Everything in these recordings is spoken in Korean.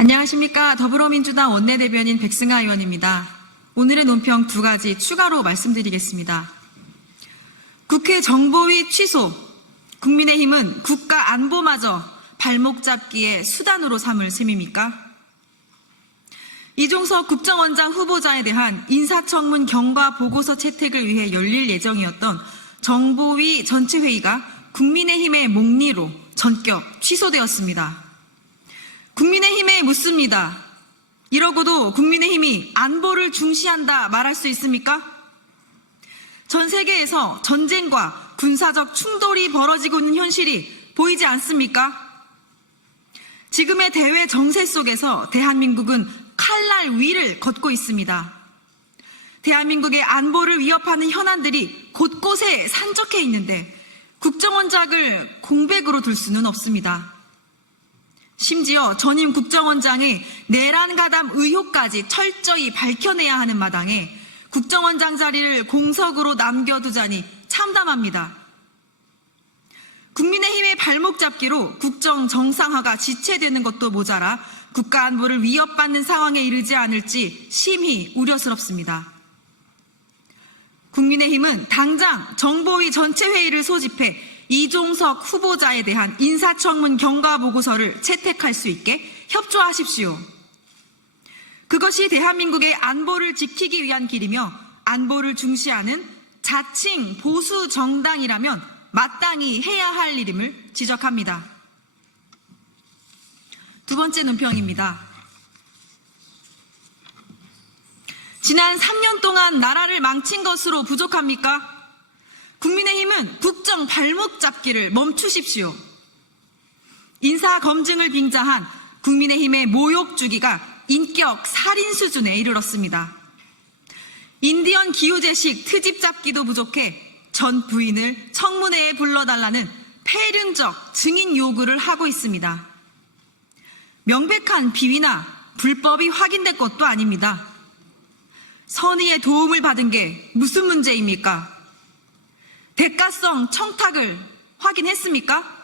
안녕하십니까. 더불어민주당 원내대변인 백승하 의원입니다. 오늘의 논평 두 가지 추가로 말씀드리겠습니다. 국회 정보위 취소, 국민의힘은 국가 안보마저 발목 잡기의 수단으로 삼을 셈입니까? 이종석 국정원장 후보자에 대한 인사청문 경과 보고서 채택을 위해 열릴 예정이었던 정보위 전체회의가 국민의힘의 목리로 전격 취소되었습니다. 국민의힘에 묻습니다. 이러고도 국민의힘이 안보를 중시한다 말할 수 있습니까? 전 세계에서 전쟁과 군사적 충돌이 벌어지고 있는 현실이 보이지 않습니까? 지금의 대외 정세 속에서 대한민국은 칼날 위를 걷고 있습니다. 대한민국의 안보를 위협하는 현안들이 곳곳에 산적해 있는데 국정원장을 공백으로 둘 수는 없습니다. 심지어 전임 국정원장의 내란 가담 의혹까지 철저히 밝혀내야 하는 마당에 국정원장 자리를 공석으로 남겨두자니 참담합니다. 국민의힘의 발목 잡기로 국정 정상화가 지체되는 것도 모자라 국가 안보를 위협받는 상황에 이르지 않을지 심히 우려스럽습니다. 국민의힘은 당장 정보위 전체회의를 소집해 이종석 후보자에 대한 인사청문 경과보고서를 채택할 수 있게 협조하십시오. 그것이 대한민국의 안보를 지키기 위한 길이며 안보를 중시하는 자칭 보수 정당이라면 마땅히 해야 할 일임을 지적합니다. 두 번째 논평입니다. 지난 3년 동안 나라를 망친 것으로 부족합니까? 국민의힘은 국정 발목 잡기를 멈추십시오. 인사검증을 빙자한 국민의힘의 모욕 주기가 인격 살인 수준에 이르렀습니다. 인디언 기우제식 트집 잡기도 부족해 전 부인을 청문회에 불러달라는 폐륜적 증인 요구를 하고 있습니다. 명백한 비위나 불법이 확인된 것도 아닙니다. 선의의 도움을 받은 게 무슨 문제입니까? 대가성 청탁을 확인했습니까?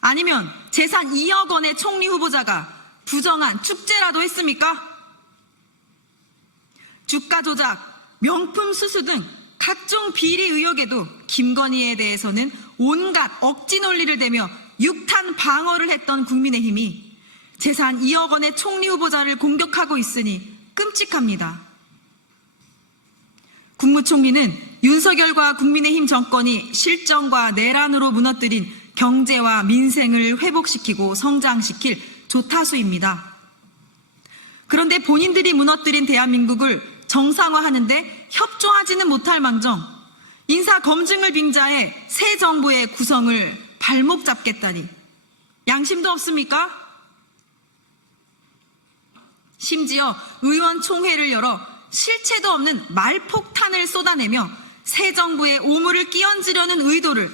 아니면 재산 2억 원의 총리 후보자가 부정한 축제라도 했습니까? 주가 조작, 명품 수수 등 각종 비리 의혹에도 김건희에 대해서는 온갖 억지 논리를 대며 육탄 방어를 했던 국민의힘이 재산 2억 원의 총리 후보자를 공격하고 있으니 끔찍합니다. 국무총리는 윤석열과 국민의힘 정권이 실정과 내란으로 무너뜨린 경제와 민생을 회복시키고 성장시킬 조타수입니다. 그런데 본인들이 무너뜨린 대한민국을 정상화하는데 협조하지는 못할 망정 인사검증을 빙자해 새 정부의 구성을 발목 잡겠다니 양심도 없습니까? 심지어 의원총회를 열어 실체도 없는 말폭탄을 쏟아내며 새 정부의 오물을 끼얹으려는 의도를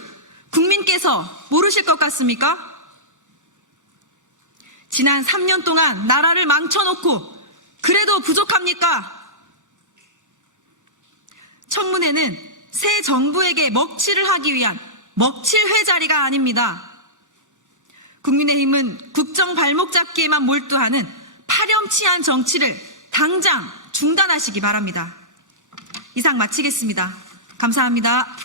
국민께서 모르실 것 같습니까? 지난 3년 동안 나라를 망쳐놓고 그래도 부족합니까? 청문회는 새 정부에게 먹칠을 하기 위한 먹칠회 자리가 아닙니다. 국민의힘은 국정 발목 잡기에만 몰두하는 파렴치한 정치를 당장 중단하시기 바랍니다. 이상 마치겠습니다. 감사합니다.